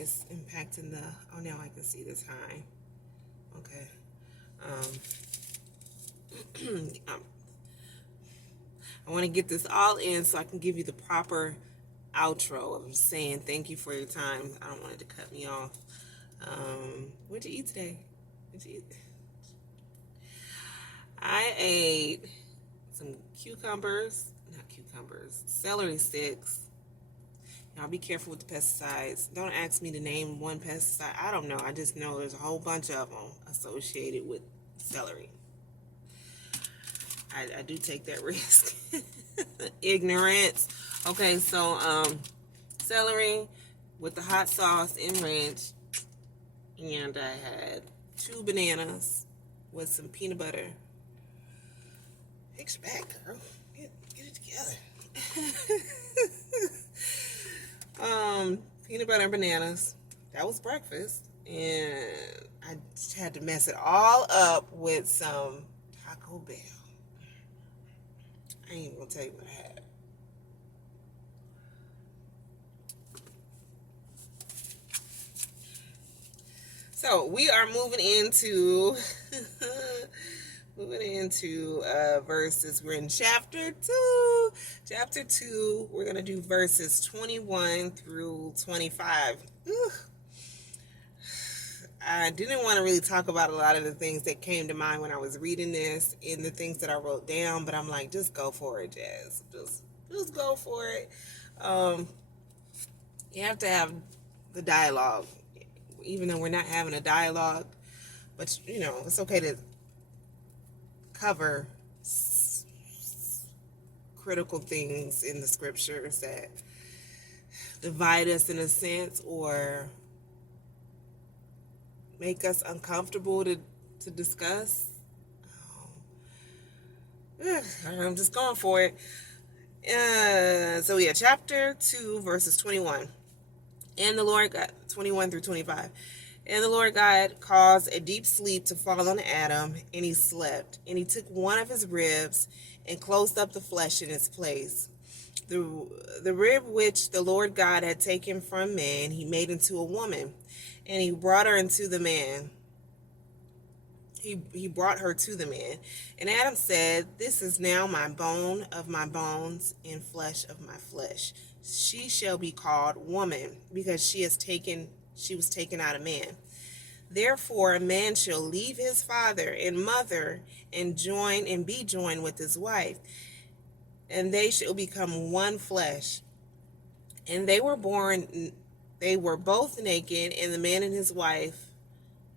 it's impacting the, oh, now I can see the time. Okay. Um, I want to get this all in so I can give you the proper outro of saying thank you for your time. I don't want it to cut me off. What'd you eat today? What'd you eat? I ate some celery sticks. Now be careful with the pesticides. Don't ask me to name one pesticide. I don't know. I just know there's a whole bunch of them associated with celery. I do take that risk. Ignorance. Okay, so celery with the hot sauce in ranch, and I had 2 bananas with some peanut butter. Fix your back, girl. Get it together. Peanut butter and bananas. That was breakfast, and I had to mess it all up with some Taco Bell. I ain't even gonna tell you what I had. So we are moving into verses. We're in chapter 2. Chapter 2, we're going to do verses 21 through 25. I didn't want to really talk about a lot of the things that came to mind when I was reading this and the things that I wrote down, but I'm like, just go for it, Jazz. Just go for it. You have to have the dialogue, even though we're not having a dialogue, but it's okay to cover critical things in the scriptures that divide us in a sense or make us uncomfortable to discuss. I'm just going for it. So yeah, chapter 2, verses 21. And the Lord God, 21 through 25. And the Lord God caused a deep sleep to fall on Adam, and he slept. And he took one of his ribs and closed up the flesh in its place. The rib which the Lord God had taken from man, he made into a woman, and he brought her into the man. He brought her to the man. And Adam said, "This is now my bone of my bones and flesh of my flesh. She shall be called woman, because she was taken out of man. Therefore a man shall leave his father and mother and be joined with his wife, and they shall become one flesh. And they were both naked, and the man and his wife,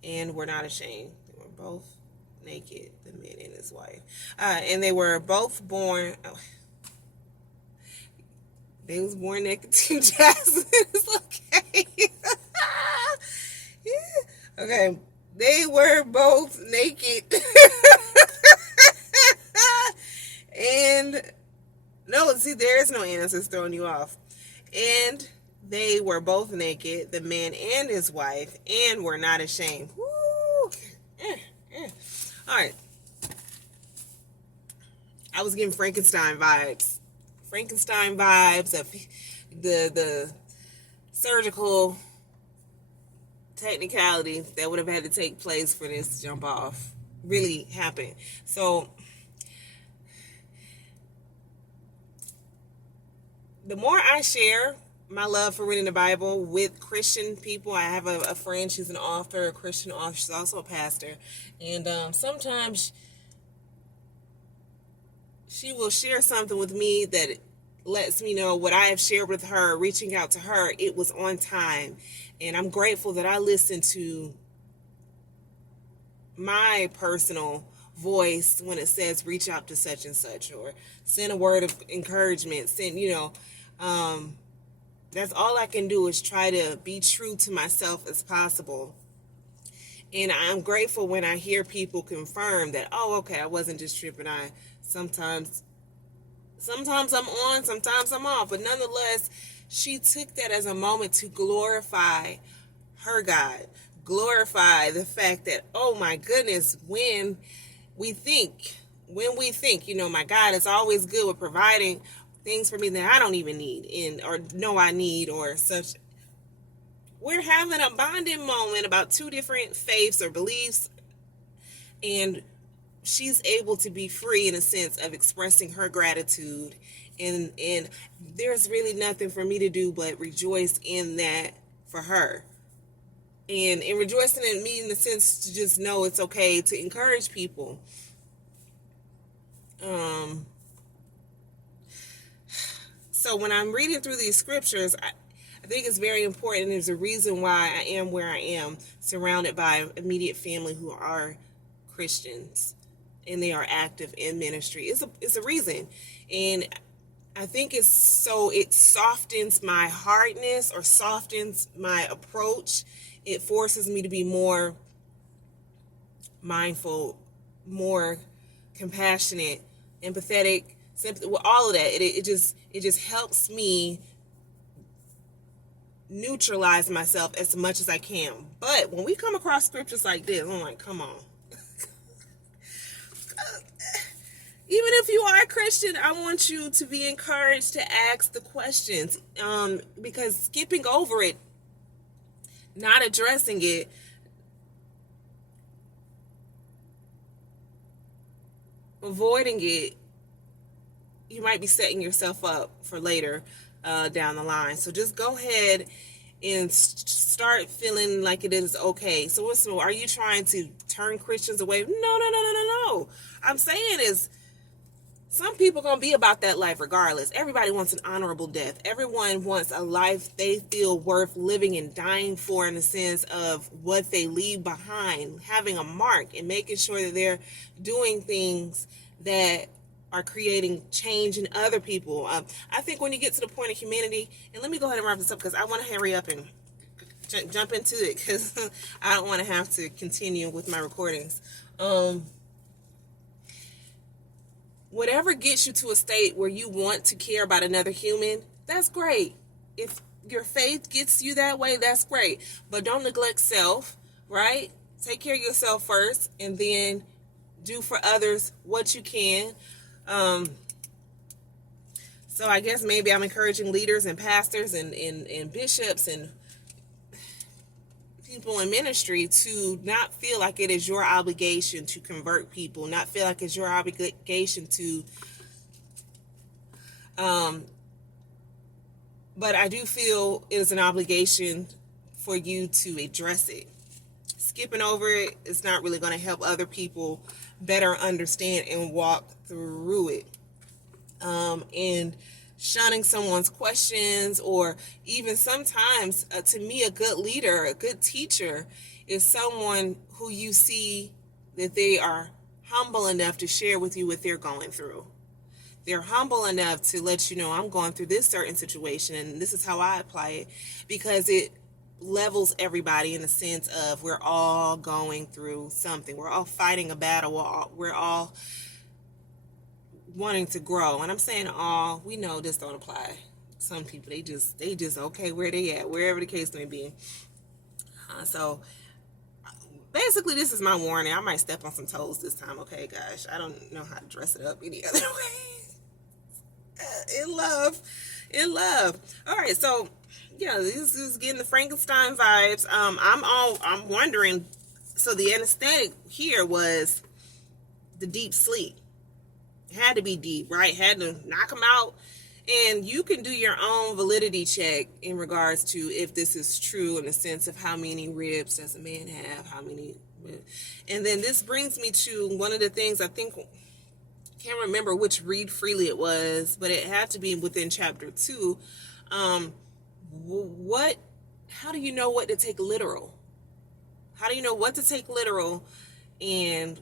and were not ashamed." They were both naked, the man and his wife. And they were both born. They was born naked too, Jasmine. It's okay. Yeah. Okay. They were both naked. And no, see, there is no answers throwing you off. And they were both naked, the man and his wife, and were not ashamed. Woo. All right. I was getting Frankenstein vibes of the surgical technicalities that would have had to take place for this to jump off really happen. So the more I share my love for reading the Bible with Christian people, I have a friend, she's an author, a Christian author, she's also a pastor, and sometimes she will share something with me that lets me know what I have shared with her, reaching out to her, it was on time. And I'm grateful that I listened to my personal voice when it says reach out to such and such, or send a word of encouragement, that's all I can do is try to be true to myself as possible. And I'm grateful when I hear people confirm that, oh, okay, I wasn't just tripping. Sometimes I'm on, sometimes I'm off. But nonetheless, she took that as a moment to glorify her God. Glorify the fact that, oh my goodness, when we think, my God is always good with providing things for me that I don't even need or know I need or such, we're having a bonding moment about two different faiths or beliefs, and she's able to be free in a sense of expressing her gratitude, and there's really nothing for me to do but rejoice in that for her, and rejoicing in me in the sense to just know it's okay to encourage people. So when I'm reading through these scriptures, I think it's very important. There's a reason why I am where I am, surrounded by immediate family who are Christians and they are active in ministry. It's a reason. And I think it softens my hardness or softens my approach. It forces me to be more mindful, more compassionate, empathetic, sympathy, with all of that. It just helps me neutralize myself as much as I can. But when we come across scriptures like this, I'm like, come on. Even if you are a Christian, I want you to be encouraged to ask the questions, because skipping over it, not addressing it, avoiding it, you might be setting yourself up for later down the line. So just go ahead and start feeling like it is okay. So are you trying to turn Christians away? No. I'm saying is, some people are going to be about that life regardless. Everybody wants an honorable death. Everyone wants a life they feel worth living and dying for, in the sense of what they leave behind, having a mark and making sure that they're doing things that are creating change in other people. I think when you get to the point of humanity, and let me go ahead and wrap this up because I want to hurry up and jump into it, because I don't want to have to continue with my recordings. Whatever gets you to a state where you want to care about another human, that's great. If your faith gets you that way, that's great. But don't neglect self, right? Take care of yourself first, and then do for others what you can. So I guess maybe I'm encouraging leaders and pastors and bishops and people in ministry to not feel like it is your obligation to convert people, not feel like it's your obligation to, but I do feel it is an obligation for you to address it. Skipping over it is not really going to help other people better understand and walk through it. And shunning someone's questions, or even sometimes, to me, a good leader, a good teacher is someone who you see that they are humble enough to share with you what they're going through. They're humble enough to let you know, I'm going through this certain situation and this is how I apply it, because it levels everybody in the sense of we're all going through something. We're all fighting a battle. We're all wanting to grow. And I'm saying all, we know this don't apply. Some people, they just okay where they at, wherever the case may be. So basically, this is my warning. I might step on some toes this time, okay, guys? I don't know how to dress it up any other way. In love. All right, so yeah, this is getting the Frankenstein vibes. I'm wondering. So the anesthetic here was the deep sleep. It had to be deep, right? Had to knock them out. And you can do your own validity check in regards to if this is true, in the sense of how many ribs does a man have, how many. And then this brings me to one of the things, I think, can't remember which read freely it was, but it had to be within chapter 2. How do you know what to take literal? How do you know what to take literal? And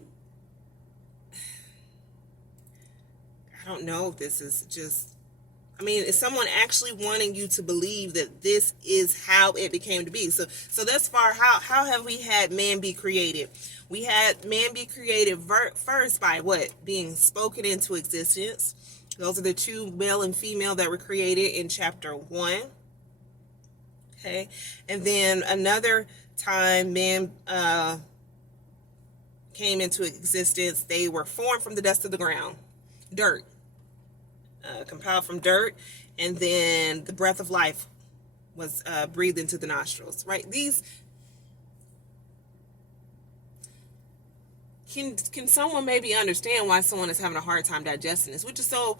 I don't know if this is just, is someone actually wanting you to believe that this is how it became to be? So thus far, how have we had man be created? We had man be created first by what? Being spoken into existence. Those are the two, male and female, that were created in chapter 1. Okay. And then another time man came into existence. They were formed from the dust of the ground, dirt. Compiled from dirt, and then the breath of life was breathed into the nostrils, right? These can someone maybe understand why someone is having a hard time digesting this, which is so.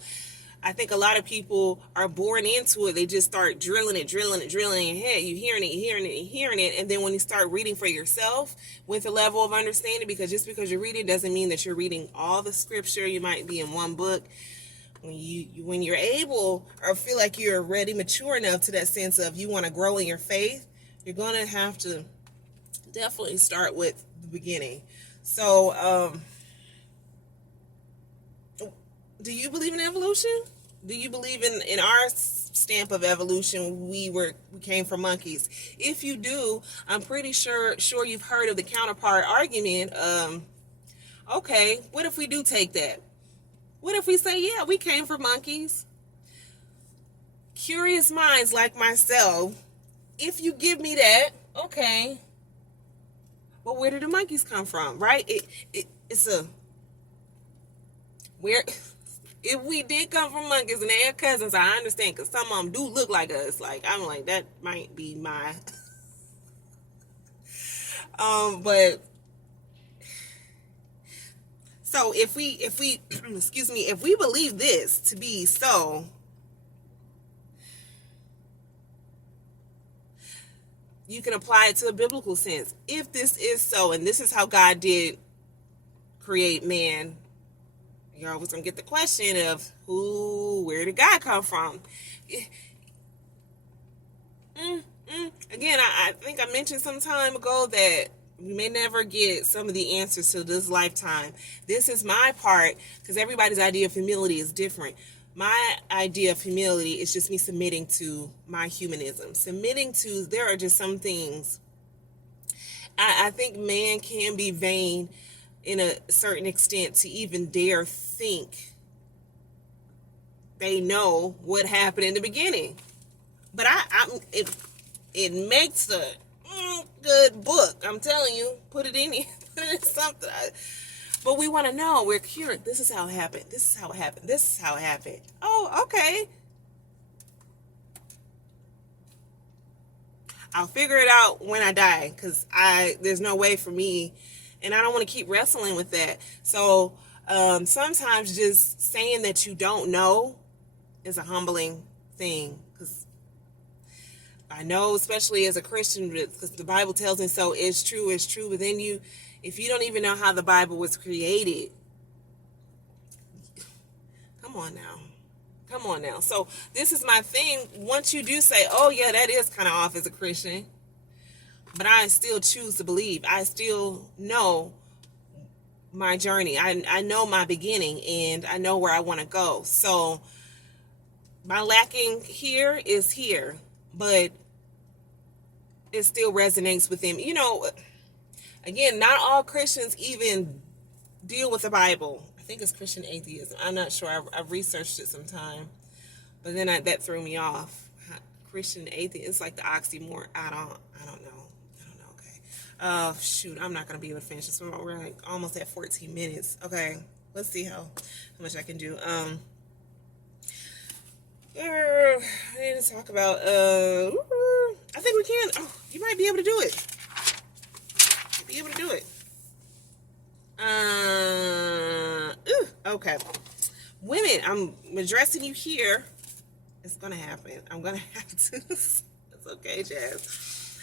I think a lot of people are born into it. They just start drilling it in your head. You hearing it. And then when you start reading for yourself with a level of understanding, because just because you're reading doesn't mean that you're reading all the scripture. You might be in one book. When you're able or feel like you're ready, mature enough to that sense of you want to grow in your faith, you're going to have to definitely start with the beginning. So, do you believe in evolution? Do you believe in our stamp of evolution? We came from monkeys. If you do, I'm pretty sure you've heard of the counterpart argument. Okay, what if we do take that? What if we say, yeah, we came from monkeys? Curious minds like myself, if you give me that, okay, well, where did the monkeys come from, right? It's a where. If we did come from monkeys and they're cousins, I understand, because some of them do look like us. Like, I'm like, that might be my but so if we excuse me, if we believe this to be so, you can apply it to a biblical sense. If this is so, and this is how God did create man, you're always gonna get the question of where did God come from? Again, I think I mentioned some time ago that we may never get some of the answers to this lifetime. This is my part, because everybody's idea of humility is different. My idea of humility is just me submitting to my humanism. There are just some things. I think man can be vain in a certain extent to even dare think they know what happened in the beginning. But it makes a good book. I'm telling you, put it in here, put it in something. But we want to know. We're curious. This is how it happened. This is how it happened. This is how it happened. Oh, okay. I'll figure it out when I die, because there's no way for me, and I don't want to keep wrestling with that. So sometimes just saying that you don't know is a humbling thing, because I know, especially as a Christian, because the Bible tells me so, it's true, but then if you don't even know how the Bible was created, come on now. So this is my thing. Once you do say, oh yeah, that is kind of off as a Christian, but I still choose to believe. I still know my journey. I know my beginning, and I know where I want to go. So my lacking here is here, but it still resonates with them. Again, not all Christians even deal with the Bible. I think it's Christian atheism. I'm not sure. I've researched it sometime, but then that threw me off. Christian atheism, it's like the oxymoron. I don't know. Okay. Oh shoot, I'm not gonna be able to finish this. We're like almost at 14 minutes. Okay, let's see how much I can do. I need to talk about. I think we can. Oh, you might be able to do it. Okay. Women, I'm addressing you here. It's gonna happen. I'm gonna have to. It's okay, Jazz.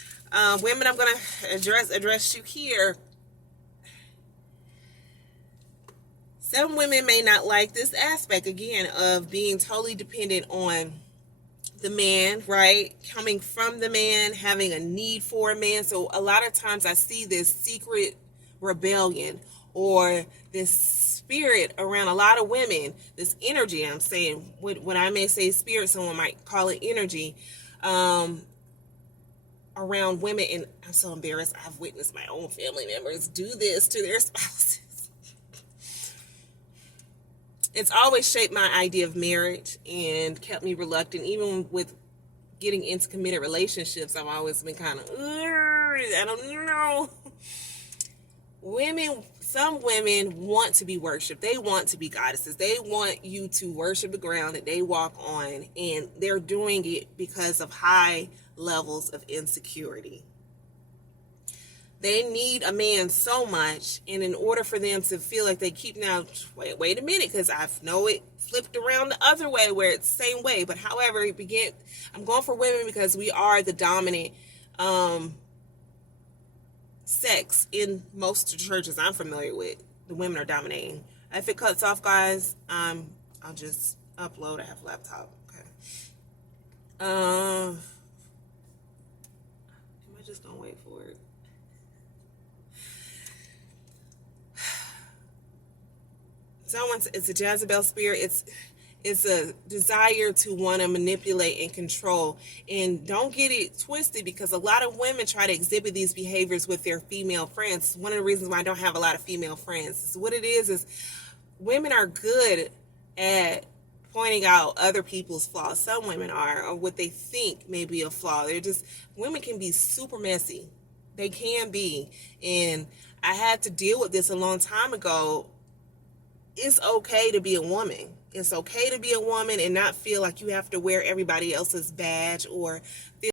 Women, I'm gonna address you here. Some women may not like this aspect, again, of being totally dependent on the man, right? Coming from the man, having a need for a man. So a lot of times I see this secret rebellion or this spirit around a lot of women, this energy. I'm saying, when I may say spirit, someone might call it energy, around women. And I'm so embarrassed. I've witnessed my own family members do this to their spouses. It's always shaped my idea of marriage and kept me reluctant. Even with getting into committed relationships, I've always been kind of, I don't know. Some women want to be worshipped. They want to be goddesses. They want you to worship the ground that they walk on, and they're doing it because of high levels of insecurity. They need a man so much, and in order for them to feel like they keep now, wait a minute, because I know it flipped around the other way where it's the same way. But however, I'm going for women because we are the dominant sex in most churches I'm familiar with. The women are dominating. If it cuts off, guys, I'll just upload. I have a laptop. Okay. Am I just gonna wait for it? It's a Jezebel spirit. It's a desire to want to manipulate and control. And don't get it twisted, because a lot of women try to exhibit these behaviors with their female friends. One of the reasons why I don't have a lot of female friends. So what it is women are good at pointing out other people's flaws. Some women are, or what they think may be a flaw. Women can be super messy. They can be. And I had to deal with this a long time ago. It's okay to be a woman. It's okay to be a woman and not feel like you have to wear everybody else's badge or feel.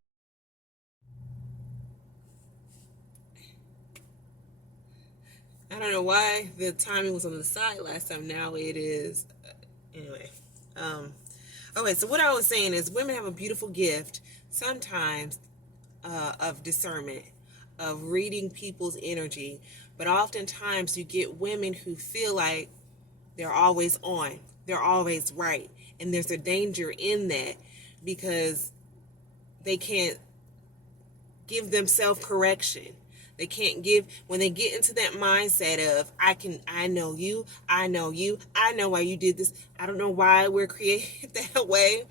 I don't know why the timing was on the side last time. Now it is. Anyway. Okay, so what I was saying is women have a beautiful gift sometimes of discernment, of reading people's energy. But oftentimes you get women who feel like they're always on. They're always right. And there's a danger in that, because they can't give them self-correction. They can't when they get into that mindset of, I know you, I know why you did this. I don't know why we're created that way.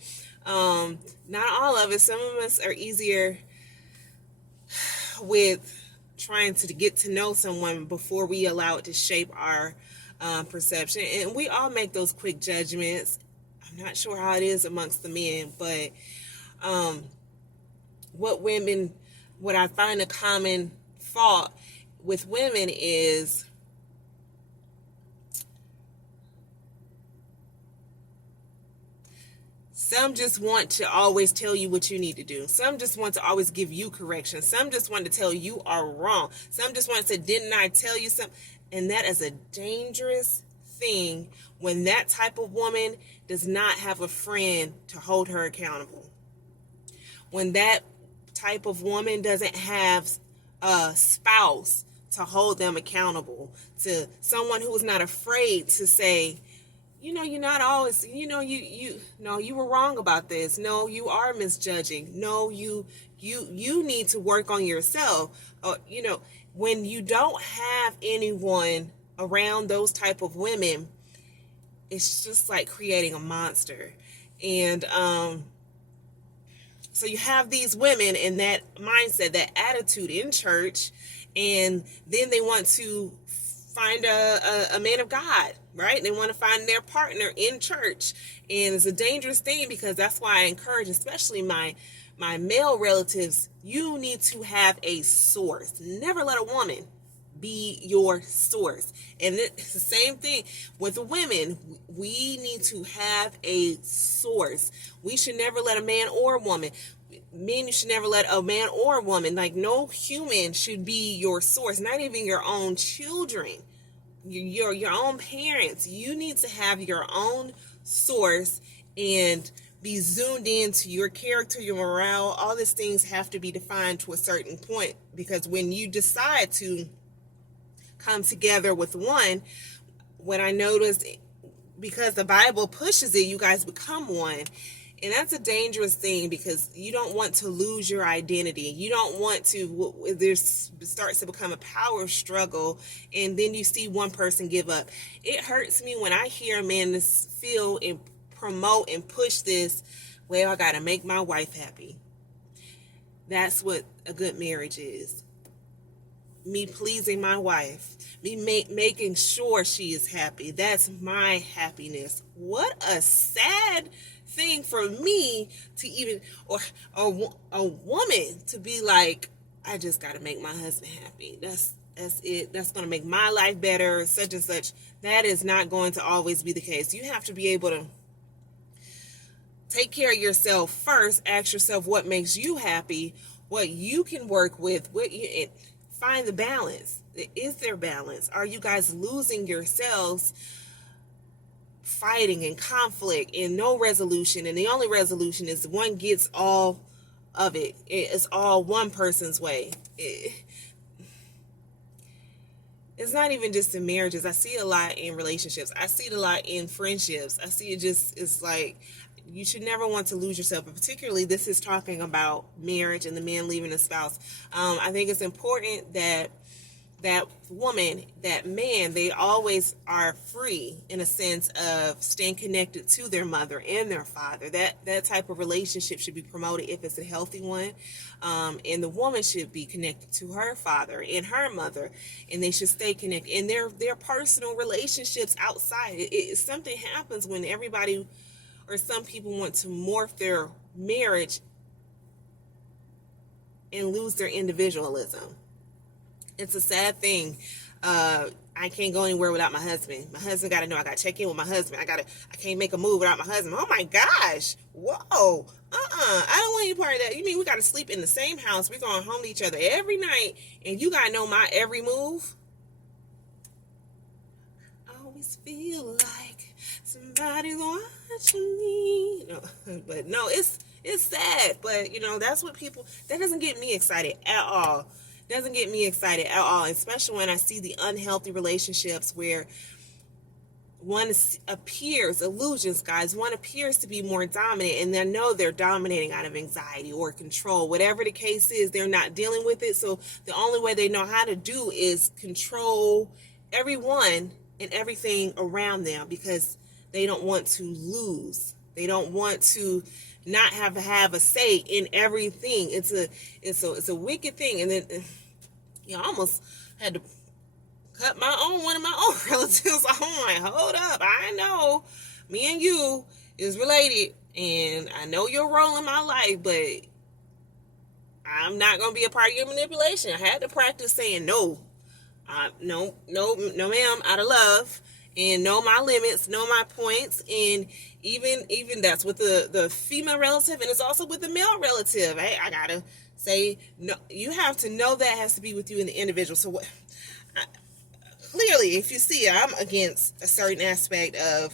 Not all of us. Some of us are easier with trying to get to know someone before we allow it to shape our perception. And we all make those quick judgments. I'm not sure how it is amongst the men, but what I find a common fault with women is some just want to always tell you what you need to do. Some just want to always give you correction. Some just want to tell you are wrong. Some just want to say, didn't I tell you something? And that is a dangerous thing when that type of woman does not have a friend to hold her accountable. When that type of woman doesn't have a spouse to hold them accountable, to someone who is not afraid to say, you're not always, you were wrong about this. No, you are misjudging. No, you need to work on yourself. When you don't have anyone around those type of women, it's just like creating a monster. And so you have these women in that mindset, that attitude in church, and then they want to find a man of God, right? They want to find their partner in church. And it's a dangerous thing, because that's why I encourage, especially my male relatives, you need to have a source. Never let a woman be your source. And it's the same thing with the women. We need to have a source. We should never let a man or a woman. Men, you should never let a man or a woman, like no human should be your source, not even your own children, your own parents. You need to have your own source and be zoomed into your character, your morale. All these things have to be defined to a certain point, because when you decide to come together with one, what I noticed, because the Bible pushes it, you guys become one. And that's a dangerous thing, because you don't want to lose your identity. You don't want to, there starts to become a power struggle, and then you see one person give up. It hurts me when I hear a man feel and promote and push this, well, I got to make my wife happy. That's what a good marriage is. Me pleasing my wife, me making sure she is happy. That's my happiness. What a sad thing for me to even, or a woman to be like, I just got to make my husband happy. That's it. That's going to make my life better, such and such. That is not going to always be the case. You have to be able to take care of yourself first. Ask yourself what makes you happy, what you can work with, find the balance. Is there balance? Are you guys losing yourselves fighting and conflict and no resolution? And the only resolution is one gets all of it. It's all one person's way. It's not even just in marriages. I see it a lot in relationships. I see it a lot in friendships. I see it just, it's like, you should never want to lose yourself, but particularly this is talking about marriage and the man leaving a spouse. I think it's important that that woman, that man, they always are free in a sense of staying connected to their mother and their father. That type of relationship should be promoted if it's a healthy one. And the woman should be connected to her father and her mother, and they should stay connected in their personal relationships outside. Something happens when everybody or some people want to morph their marriage and lose their individualism. It's a sad thing. I can't go anywhere without my husband. My husband got to know I got to check in with my husband. I can't make a move without my husband. Oh my gosh. Whoa. I don't want any part of that. You mean we got to sleep in the same house? We're going home to each other every night and you got to know my every move? I always feel like somebody's watching me. No, but no, it's sad. But that's what that doesn't get me excited at all. Doesn't get me excited at all, especially when I see the unhealthy relationships where one appears, illusions, guys, one appears to be more dominant, and they know they're dominating out of anxiety or control. Whatever the case is, they're not dealing with it, so the only way they know how to do is control everyone and everything around them because they don't want to lose. They don't want to not have a say in everything. It's a wicked thing. And then I almost had to cut one of my own relatives off. I'm like, hold up, I know me and you is related and I know your role in my life, but I'm not gonna be a part of your manipulation. I had to practice saying no. No ma'am, out of love, and know my limits, know my points. And even that's with the female relative, and it's also with the male relative. I gotta say, no, you have to know that has to be with you and the individual. So clearly, if you see, I'm against a certain aspect of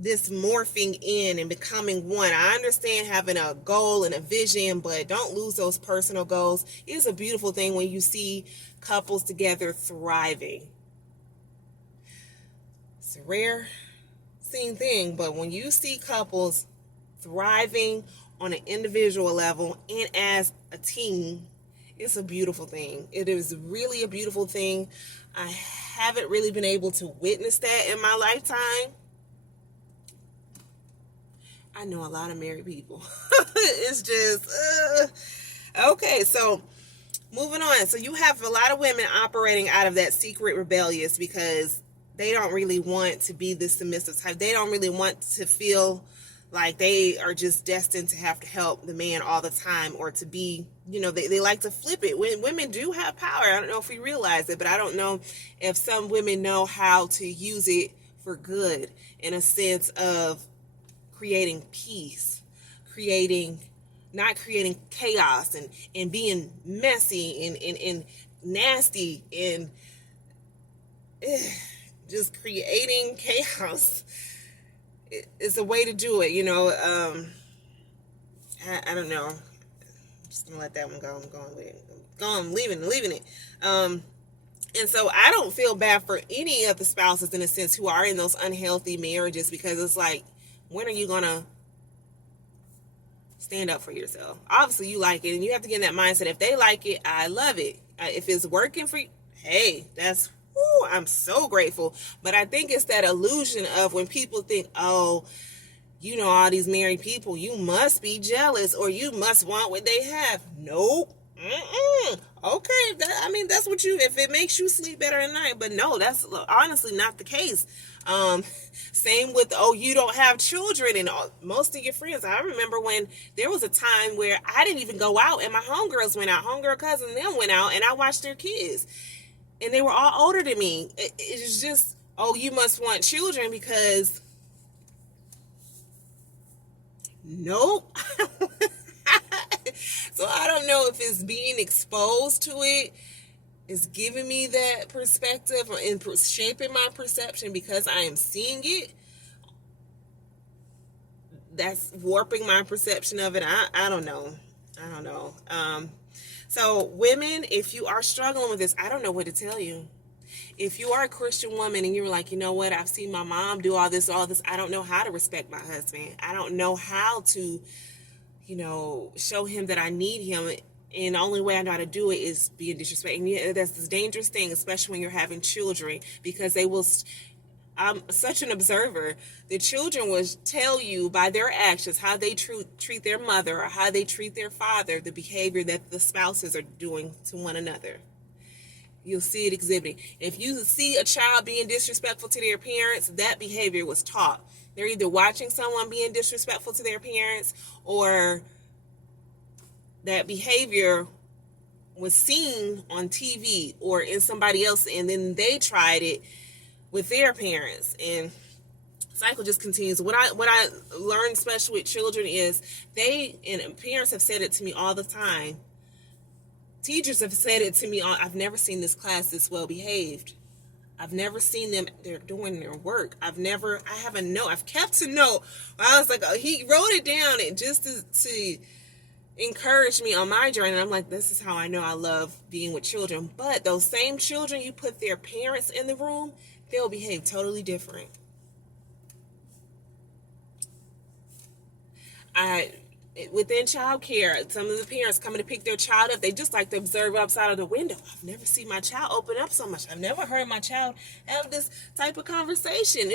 this morphing in and becoming one. I understand having a goal and a vision, but don't lose those personal goals. It is a beautiful thing when you see couples together thriving. It's a rare seen thing, but when you see couples thriving on an individual level and as a team, it's a beautiful thing. It is really a beautiful thing. I haven't really been able to witness that in my lifetime. I know a lot of married people. It's just, okay, so moving on. So you have a lot of women operating out of that secret rebellious because they don't really want to be the submissive type. They don't really want to feel like they are just destined to have to help the man all the time or to be, they like to flip it. When women do have power, I don't know if we realize it, but I don't know if some women know how to use it for good in a sense of creating peace, not creating chaos and being messy and nasty and just creating chaos. It's a way to do it, I don't know. I'm just gonna let that one go. I'm going with it. I'm leaving it. And so I don't feel bad for any of the spouses in a sense who are in those unhealthy marriages, because it's like, when are you gonna stand up for yourself? Obviously you like it, and you have to get in that mindset. If they like it, I love it. If it's working for you, hey, I'm so grateful. But I think it's that illusion of when people think, oh, all these married people, you must be jealous or you must want what they have. Nope. Okay, that's what if it makes you sleep better at night. But no, that's honestly not the case. Same with, you don't have children and most of your friends. I remember when there was a time where I didn't even go out and my homegirls went out. Homegirl cousins, them went out, and I watched their kids. And they were all older than me. It's just, you must want children because Nope. So I don't know if it's being exposed to it is giving me that perspective or in shaping my perception because I am seeing it. That's warping my perception of it. I don't know. I don't know. So women, if you are struggling with this, I don't know what to tell you. If you are a Christian woman and you're like, you know what, I've seen my mom do all this, I don't know how to respect my husband. I don't know how to, show him that I need him. And the only way I know how to do it is being disrespectful. And yeah, that's this dangerous thing, especially when you're having children, because they will. I'm such an observer. The children will tell you by their actions how they treat their mother or how they treat their father, the behavior that the spouses are doing to one another. You'll see it exhibiting. If you see a child being disrespectful to their parents, that behavior was taught. They're either watching someone being disrespectful to their parents or that behavior was seen on TV or in somebody else, and then they tried it with their parents, and cycle just continues. What I learned, especially with children, is parents have said it to me all the time. Teachers have said it to me. I've never seen this class this well behaved. I've never seen them. They're doing their work. I've kept a note. I was like, he wrote it down and just to encourage me on my journey. And I'm like, this is how I know I love being with children. But those same children, you put their parents in the room, they'll behave totally different. Within child care, some of the parents coming to pick their child up, they just like to observe outside of the window. I've never seen my child open up so much. I've never heard my child have this type of conversation.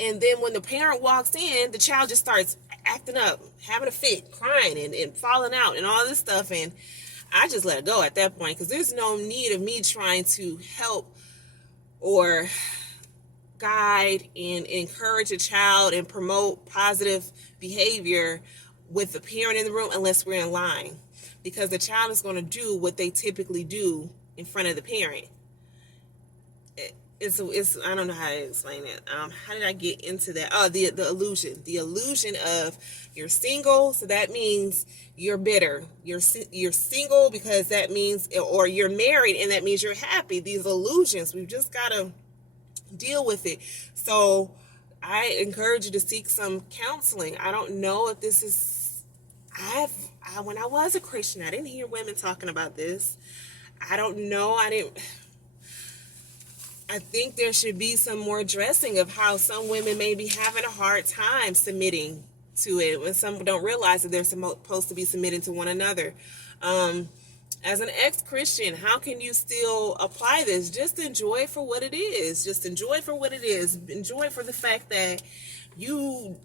And then when the parent walks in, the child just starts acting up, having a fit, crying and falling out and all this stuff. And I just let it go at that point because there's no need of me trying to help or guide and encourage a child and promote positive behavior with the parent in the room unless we're in line, because the child is going to do what they typically do in front of the parent. It's I don't know how to explain it. How did I get into that? Oh, the illusion of you're single, so that means you're bitter. You're single because that means, or you're married and that means you're happy. These illusions, we've just got to deal with it. So I encourage you to seek some counseling. I don't know if this is, when I was a Christian, I didn't hear women talking about this. I don't know. I think there should be some more addressing of how some women may be having a hard time submitting to it when some don't realize that they're supposed to be submitting to one another. As an ex-Christian, how can you still apply this? Just enjoy it for what it is. Just enjoy it for what it is. Enjoy for the fact that you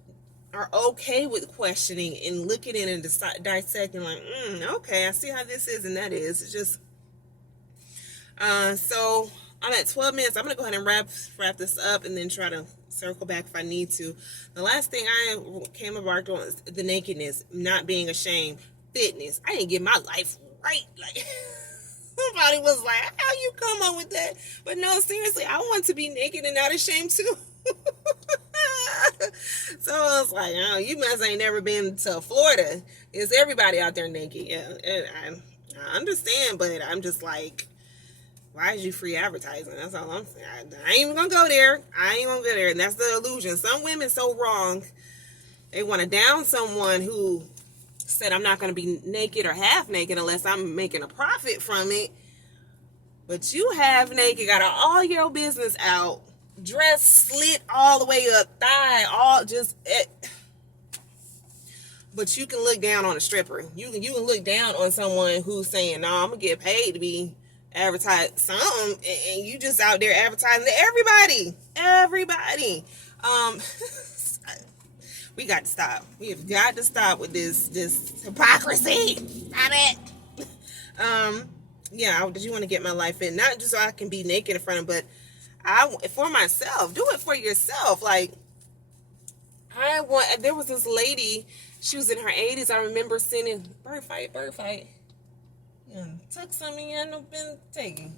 are okay with questioning and looking in and dissecting like, okay, I see how this is and that is. It's just, so I'm at 12 minutes. I'm going to go ahead and wrap this up and then try to circle back if I need to. The last thing I came embarked on is the nakedness, not being ashamed, fitness. I didn't get my life right. Like, somebody was like, how you come up with that? But no, seriously, I want to be naked and not ashamed too. So I was like, oh, you must ain't never been to Florida. Is everybody out there naked? Yeah, I understand, but I'm just like, why is you free advertising? That's all I'm saying. I ain't even gonna go there. And that's the illusion. Some women so wrong. They want to down someone who said, I'm not going to be naked or half naked unless I'm making a profit from it. But you half naked, got all your business out, dress slit all the way up, thigh, but you can look down on a stripper. You can look down on someone who's saying, no, I'm going to get paid to be advertised something, and you just out there advertising to everybody. We got to stop. We have got to stop with this hypocrisy. Stop it. Yeah, I just want to get my life in, not just so I can be naked in front of, but for myself. Do it for yourself. Like, there was this lady, she was in her 80s. I remember sending bird fight. Yeah, took something you hadn't been taking.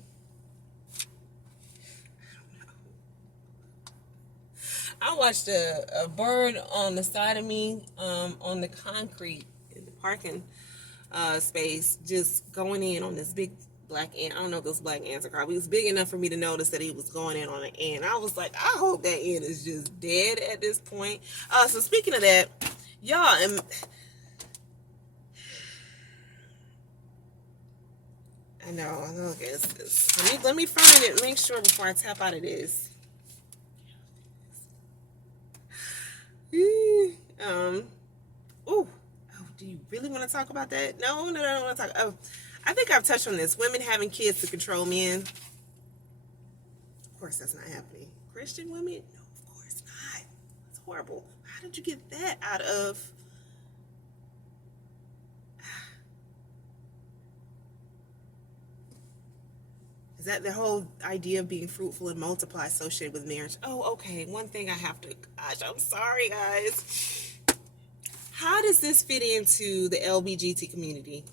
I watched a bird on the side of me, on the concrete in the parking space, just going in on this big black ant. I don't know if those black ants are called. He was big enough for me to notice that he was going in on an ant. I was like, I hope that ant is just dead at this point. So speaking of that, y'all, and I know. Okay, let me find it. Make sure before I tap out of this. Oh, do you really want to talk about that? No, I don't want to talk. Oh, I think I've touched on this. Women having kids to control men. Of course, that's not happening. Christian women? No, of course not. It's horrible. How did you get that out of? Is that the whole idea of being fruitful and multiply associated with marriage? Oh, okay. One thing I have to. Gosh, I'm sorry, guys. How does this fit into the LGBT community?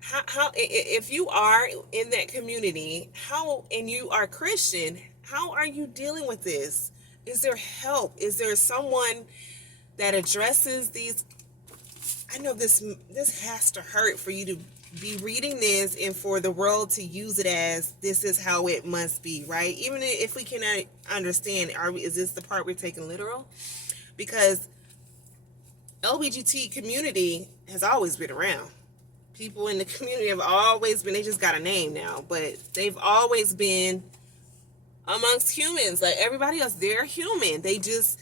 How if you are in that community, and you are Christian, how are you dealing with this? Is there help? Is there someone that addresses these? I know this has to hurt for you to be reading this and for the world to use it as this is how it must be, right? Even if we cannot understand, is this the part we're taking literal? Because LGBT community has always been around. People in the community have always been, they just got a name now, but they've always been amongst humans like everybody else. They're human. They just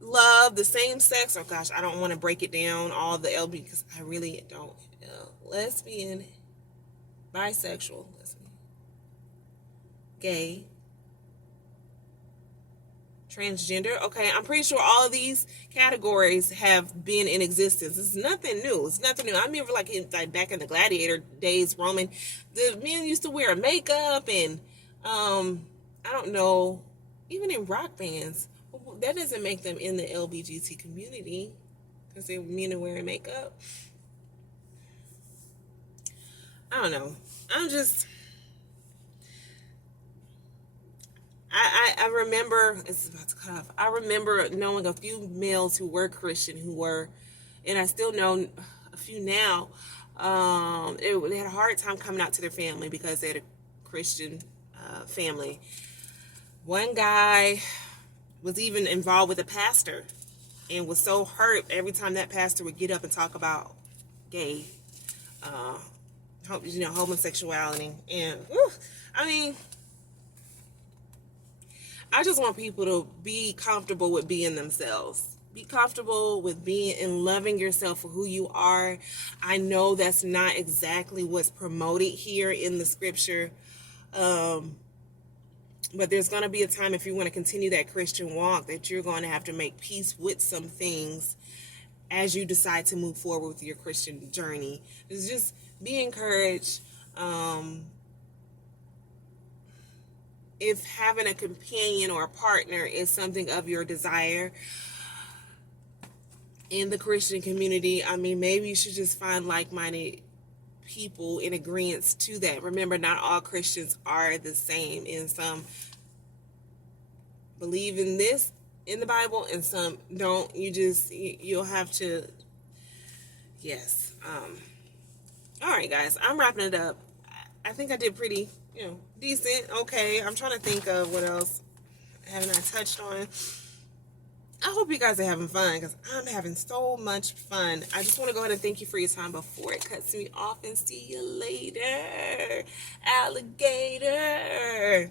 love the same sex. Oh gosh, I don't want to break it down all the LB because I really don't. Lesbian, bisexual, gay, transgender. Okay, I'm pretty sure all of these categories have been in existence. It's nothing new. It's nothing new. I remember like back in the gladiator days, Roman, the men used to wear makeup and I don't know, even in rock bands. That doesn't make them in the LGBT community because they're men are wearing makeup. I don't know. I remember, it's about to cut off. I remember knowing a few males who were Christian and I still know a few now. They had a hard time coming out to their family because they had a Christian family. One guy was even involved with a pastor and was so hurt every time that pastor would get up and talk about gay, homosexuality. And I just want people to be comfortable with being themselves. Be comfortable with being and loving yourself for who you are. I know that's not exactly what's promoted here in the scripture. But there's going to be a time if you want to continue that Christian walk that you're going to have to make peace with some things as you decide to move forward with your Christian journey. It's just be encouraged. If having a companion or a partner is something of your desire in the Christian community, maybe you should just find like-minded people in agreement to that. Remember, not all Christians are the same, and some believe in this in the Bible and some don't. You'll have to, yes. All right, guys, I'm wrapping it up. I think I did pretty, decent. Okay, I'm trying to think of what else haven't I touched on. I hope you guys are having fun because I'm having so much fun. I just want to go ahead and thank you for your time before it cuts me off and see you later, alligator.